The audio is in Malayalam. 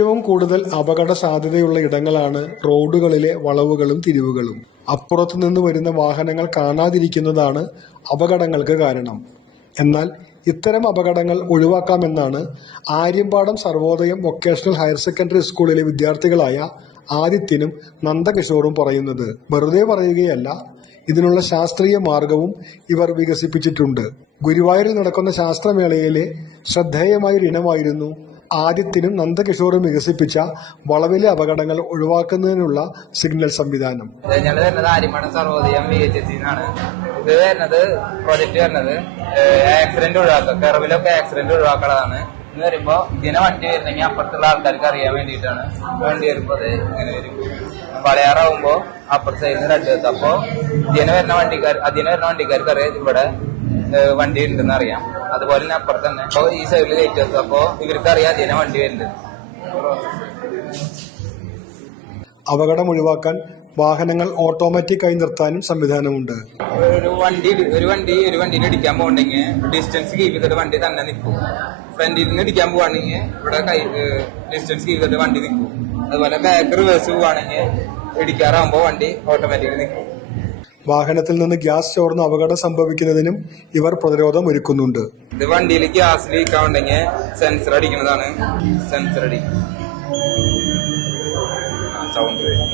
ഏറ്റവും കൂടുതൽ അപകട സാധ്യതയുള്ള ഇടങ്ങളാണ് റോഡുകളിലെ വളവുകളും തിരിവുകളും. അപ്പുറത്തു നിന്ന് വരുന്ന വാഹനങ്ങൾ കാണാതിരിക്കുന്നതാണ് അപകടങ്ങൾക്ക് കാരണം. എന്നാൽ ഇത്തരം അപകടങ്ങൾ ഒഴിവാക്കാമെന്നാണ് Aryampadam Sarvodayam vocational higher secondary സ്കൂളിലെ വിദ്യാർത്ഥികളായ ആദിത്യനും നന്ദകിഷോറും പറയുന്നത്. വെറുതെ പറയുകയല്ല, ഇതിനുള്ള ശാസ്ത്രീയ മാർഗവും ഇവർ വികസിപ്പിച്ചിട്ടുണ്ട്. ഗുരുവായൂരിൽ നടക്കുന്ന ശാസ്ത്രമേളയിലെ ശ്രദ്ധേയമായൊരിനമായിരുന്നു ആദിത്യനും നന്ദകിഷോറും വികസിപ്പിച്ച വളവിലെ അപകടങ്ങൾ ഒഴിവാക്കുന്നതിനുള്ള സിഗ്നൽ സംവിധാനം. ആര്യമ്പാടം സർവോദയം VHSE ഇത് വരുന്നത് പ്രോജക്ട് വരുന്നത് ആക്സിഡന്റ് ഒഴിവാക്കുക, കെറവിലൊക്കെ ആക്സിഡന്റ് ഒഴിവാക്കുന്നതാണ്. എന്ന് വരുമ്പോ ഇതിനെ വണ്ടി വരുന്നെങ്കിൽ അപ്പുറത്തുള്ള ആൾക്കാർക്ക് അറിയാൻ വേണ്ടിയിട്ടാണ്. വണ്ടി വരുമ്പോ അത് ഇങ്ങനെ വരും. വളയാറാവുമ്പോ അപ്പുറത്തെ സൈഡിൽ നിന്ന് റെഡ് എത്തും. അപ്പോ അതിനെ വരുന്ന വണ്ടിക്കാർക്ക് അറിയാം ഇവിടെ വണ്ടി ഉണ്ടെന്ന് അറിയാം. അതുപോലെ തന്നെ അപ്പുറത്ത് തന്നെ അപ്പൊ ഈ സൈഡിൽ ലൈറ്റ് എത്തും. അപ്പോ ഇവർക്ക് അറിയാം അതിനെ വണ്ടി വരുന്നുണ്ട്. അപകടം ഒഴിവാക്കാൻ വാഹനങ്ങൾ ഓട്ടോമാറ്റിക്കായി നിർത്താനും സംവിധാനമുണ്ട്. ഒരു വണ്ടീനെ ഇടിക്കാൻ പോകണ്ടെങ്കിൽ ഡിസ്റ്റൻസ് കീപ്പ് ചെയ്തിട്ട് വണ്ടി തന്നെ നിൽക്കും. ഫ്രണ്ടിൽ നിന്ന് ഇടിക്കാൻ പോവാണെങ്കിൽ ഇവിടെ ഡിസ്റ്റൻസ് കീപ്പ് ചെയ്തിട്ട് വണ്ടി നിൽക്കും. അതുപോലെ ബാക്ക് റിവേഴ്സ് പോവാണെങ്കിൽ ഇടിക്കാറാകുമ്പോൾ വണ്ടി ഓട്ടോമാറ്റിക്കലി നിൽക്കും. വാഹനത്തിൽ നിന്ന് ഗ്യാസ് ചോർന്ന് അപകടം സംഭവിക്കുന്നതിനും ഇവർ പ്രതിരോധം ഒരുക്കുന്നുണ്ട്. ഇത് വണ്ടിയിൽ ഗ്യാസ് ലീക്ക് ആവുണ്ടെങ്കിൽ സെൻസർ അടിക്കുന്നതാണ്. സെൻസർ അടിക്കും, സൗണ്ട് വരും.